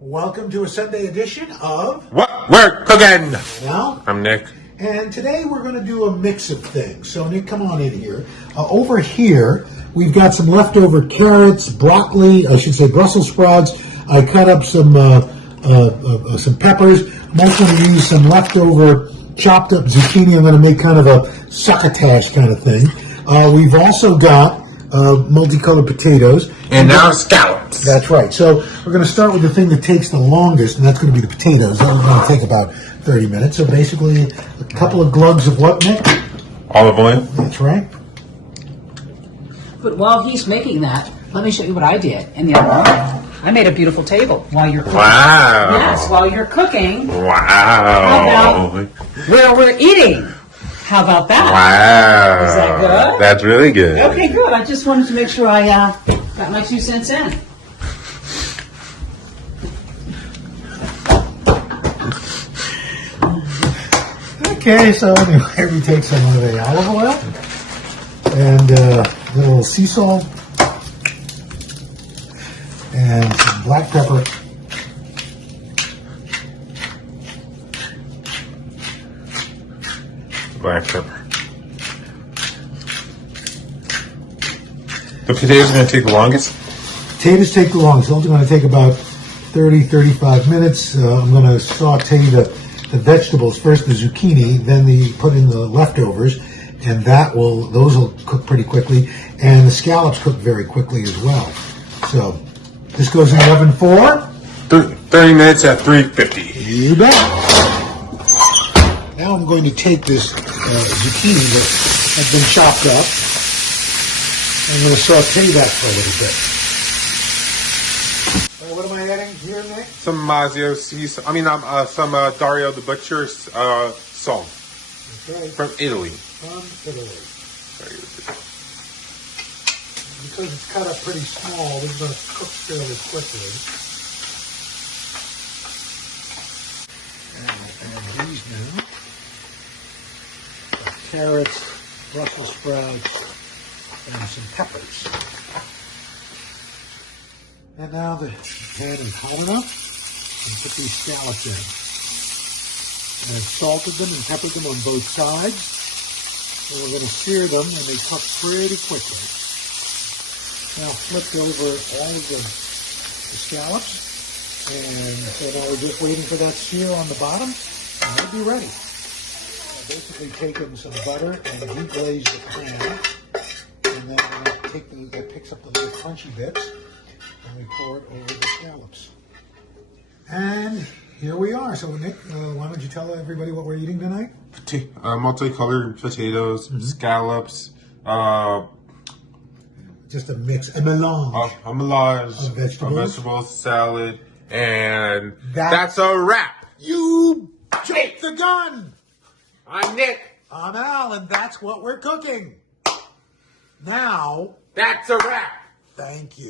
Welcome to a Sunday edition of What We're Cooking. Now, I'm Nick. And today we're going to do a mix of things. So Nick, come on in here. Over here, we've got some leftover carrots, broccoli, I should say Brussels sprouts. I cut up some peppers. I'm also going to use some leftover chopped up zucchini. I'm going to make kind of a succotash kind of thing. We've also got multicolored potatoes. And now scallops. That's right. So we're going to start with the thing that takes the longest, and that's going to be the potatoes. That's going to take about 30 minutes. So basically, a couple of glugs of what, Nick? Olive oil. That's right. But while he's making that, let me show you what I did in the other morning. I made a beautiful table while you're cooking. Wow. Yes, while you're cooking. Wow. How about where we're eating? How about that? Wow. Is that good? That's really good. Okay, good. I just wanted to make sure I got my 2 cents in. Okay, so anyway, we take some of the olive oil and a little sea salt and some black pepper. Black pepper. The potatoes are going to take the longest? Potatoes take the longest. It's only going to take about 30-35 minutes. I'm going to saute the vegetables first, the zucchini, then put in the leftovers, and those will cook pretty quickly. And the scallops cook very quickly as well. So this goes in the oven for 30 minutes at 350. You bet. Now I'm going to take this zucchini that has been chopped up. I'm going to saute that for a little bit. What am I adding here, Nick? Some Mazio some Dario the Butcher's salt. Okay. From Italy. From Italy. Because it's cut up pretty small, this is going to cook fairly quickly. And these now. Carrots, Brussels sprouts, and some peppers. And now the pan is hot enough, and put these scallops in. And I've salted them and peppered them on both sides. And we're going to sear them, and they cook pretty quickly. Now flipped over all of the scallops, and so now we're just waiting for that sear on the bottom, and they'll be ready. I've basically taken some butter and deglaze the pan, and then that picks up the little crunchy bits, and we pour it over the scallops. And here we are. So Nick, why don't you tell everybody what we're eating tonight? Multicolored potatoes, scallops, just a mix, a melange of vegetables, salad, and that's a wrap. You jumped the gun. I'm Nick. I'm Al, and that's what we're cooking. Now, That's a wrap. thank you.